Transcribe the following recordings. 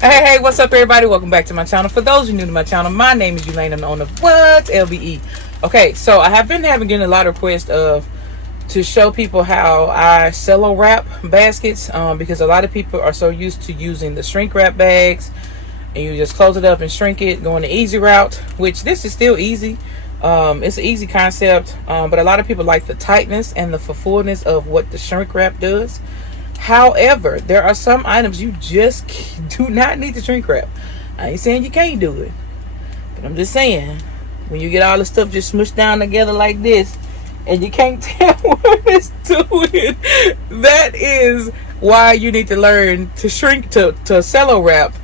Hey, what's up, everybody? Welcome back to my channel. For those who are new to my channel, my name is Elaine. I'm the owner of What? LBE. Okay, so I have been getting a lot of requests to show people how I cello wrap baskets because a lot of people are so used to using the shrink wrap bags and you just close it up and shrink it, going the easy route, which this is still easy. It's an easy concept, but a lot of people like the tightness and the fullness of what the shrink wrap does. However, there are some items you just do not need to shrink wrap. I ain't saying you can't do it, but I'm just saying when you get all the stuff just smushed down together like this and you can't tell what it's doing, that is why you need to learn to shrink to cello wrap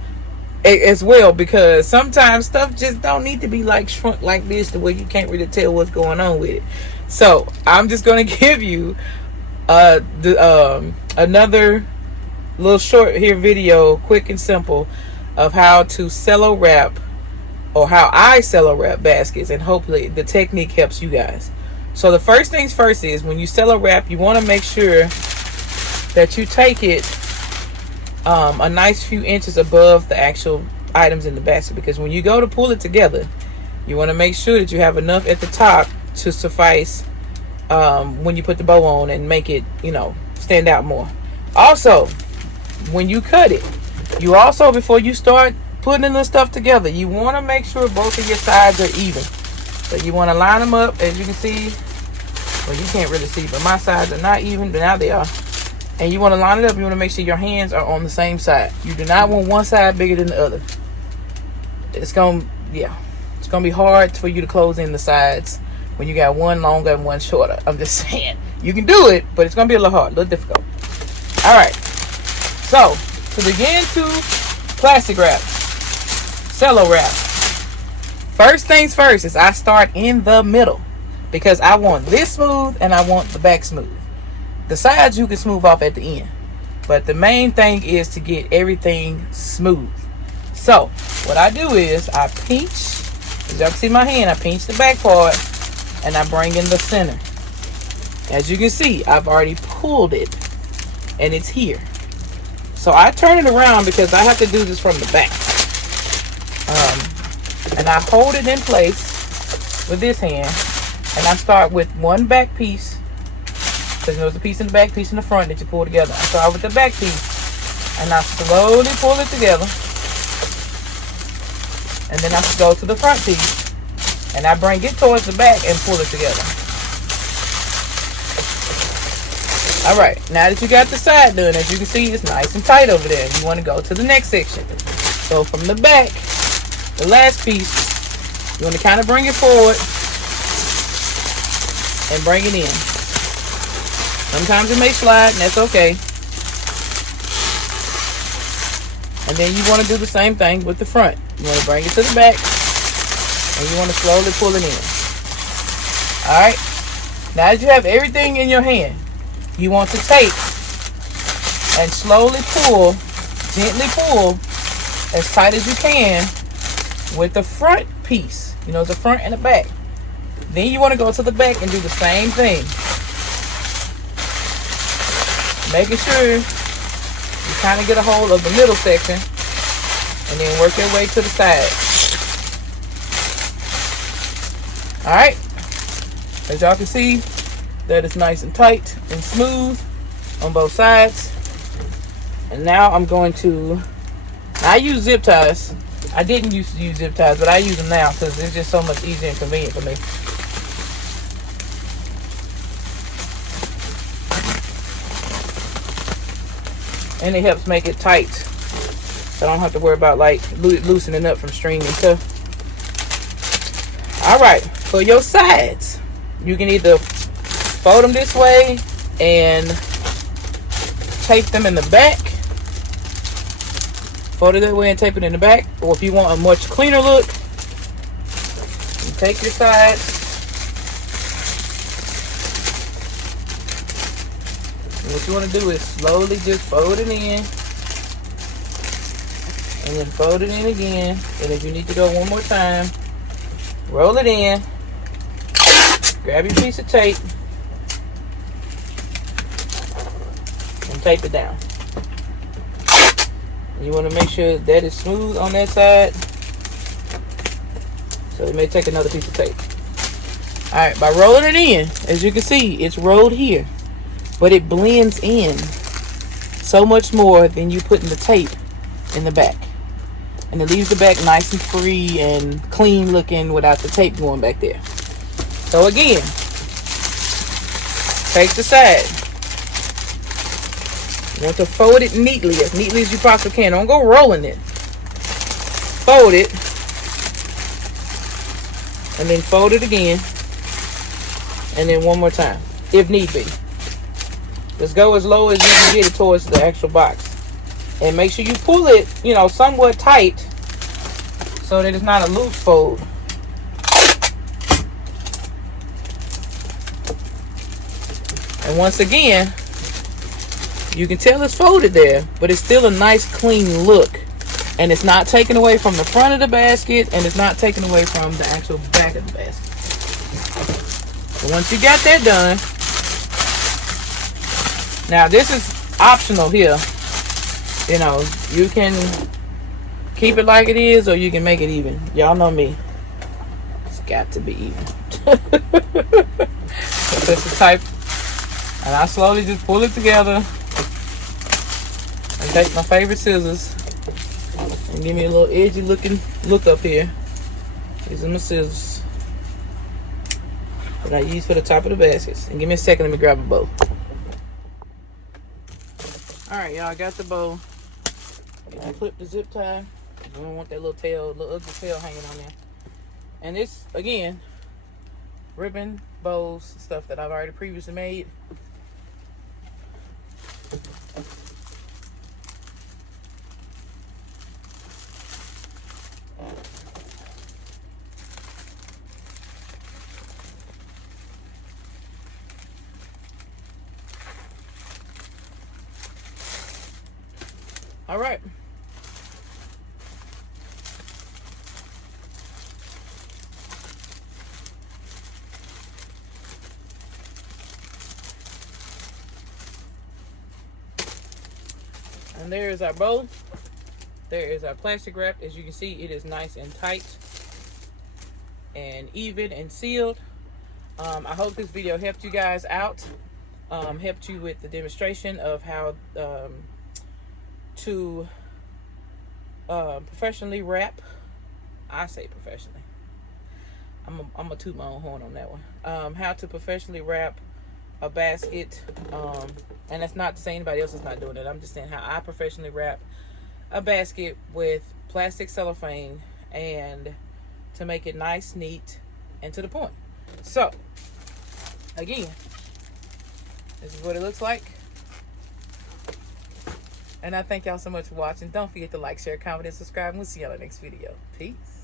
as well, because sometimes stuff just don't need to be like shrunk like this to where you can't really tell what's going on with it. So I'm just going to give you another little short here video, quick and simple, of how to cello wrap, or how I cello wrap baskets, and hopefully the technique helps you guys. So the first things first is, when you cello wrap, you want to make sure that you take it a nice few inches above the actual items in the basket, because when you go to pull it together, you want to make sure that you have enough at the top to suffice when you put the bow on and make it, stand out more. Also, when you cut it, you also, before you start putting the stuff together, you want to make sure both of your sides are even. So you want to line them up, as you can see. Well, you can't really see, but my sides are not even, but now they are. And you want to line it up. You want to make sure your hands are on the same side. You do not want one side bigger than the other. It's gonna be hard for you to close in the sides when you got one longer and one shorter. I'm just saying, you can do it, but it's gonna be a little hard, a little difficult. All right, so to begin to plastic wrap, cello wrap, first things first is I start in the middle, because I want this smooth and I want the back smooth. The sides you can smooth off at the end, but the main thing is to get everything smooth. So what I do is I pinch, as y'all can see my hand, I pinch the back part and I bring in the center. As you can see, I've already pulled it and it's here. So I turn it around because I have to do this from the back. And I hold it in place with this hand, and I start with one back piece, because there's a piece in the back, piece in the front that you pull together. I start with the back piece and I slowly pull it together, and then I go to the front piece and I bring it towards the back and pull it together. All right, now that you got the side done, as you can see, it's nice and tight over there. You want to go to the next section. So from the back, the last piece, you want to kind of bring it forward and bring it in. Sometimes it may slide, and that's okay. And then you want to do the same thing with the front. You want to bring it to the back, and you want to slowly pull it in. Alright, now that you have everything in your hand, you want to take and slowly pull, gently pull, as tight as you can with the front piece. The front and the back. Then you want to go to the back and do the same thing, making sure you kind of get a hold of the middle section and then work your way to the side. Alright, as y'all can see, that is nice and tight and smooth on both sides. And now I'm going to, I use zip ties. I didn't used to use zip ties, but I use them now because it's just so much easier and convenient for me. And it helps make it tight, so I don't have to worry about like loosening up from string and stuff. All right, for your sides, you can either fold them this way and tape them in the back. Fold it that way and tape it in the back. Or if you want a much cleaner look, you take your sides and what you want to do is slowly just fold it in, and then fold it in again. And if you need to go one more time, roll it in, grab your piece of tape, and tape it down. You want to make sure that is smooth on that side. So you may take another piece of tape. Alright, by rolling it in, as you can see, it's rolled here. But it blends in so much more than you putting the tape in the back. And it leaves the back nice and free and clean looking without the tape going back there. So again, take the side. You want to fold it neatly as you possibly can. Don't go rolling it. Fold it. And then fold it again. And then one more time, if need be. Just go as low as you can get it towards the actual box. And make sure you pull it, you know, somewhat tight so that it's not a loose fold. And once again, you can tell it's folded there, but it's still a nice clean look. And it's not taken away from the front of the basket, and it's not taken away from the actual back of the basket. So once you got that done, now this is optional here. You know, you can keep it like it is, or you can make it even. Y'all know me. It's got to be even. So that's the type. And I slowly just pull it together. And take my favorite scissors. And give me a little edgy looking look up here. These are my scissors that I use for the top of the baskets. And give me a second, let me grab a bow. Alright, y'all, I got the bow. Clip the zip tie. You don't want that little tail, little ugly tail hanging on there. And this, again, ribbon, bows, stuff that I've already previously made. All right. And there is our bow. There is our plastic wrap. As you can see, it is nice and tight and even and sealed. I hope this video helped you guys out. Helped you with the demonstration of how to professionally wrap. I say professionally. I'm gonna toot my own horn on that one. How to professionally wrap a basket. And that's not to say anybody else is not doing it. I'm just saying how I professionally wrap a basket with plastic cellophane, and to make it nice, neat, and to the point. So, again, this is what it looks like. And I thank y'all so much for watching. Don't forget to like, share, comment, and subscribe. And we'll see you on the next video. Peace.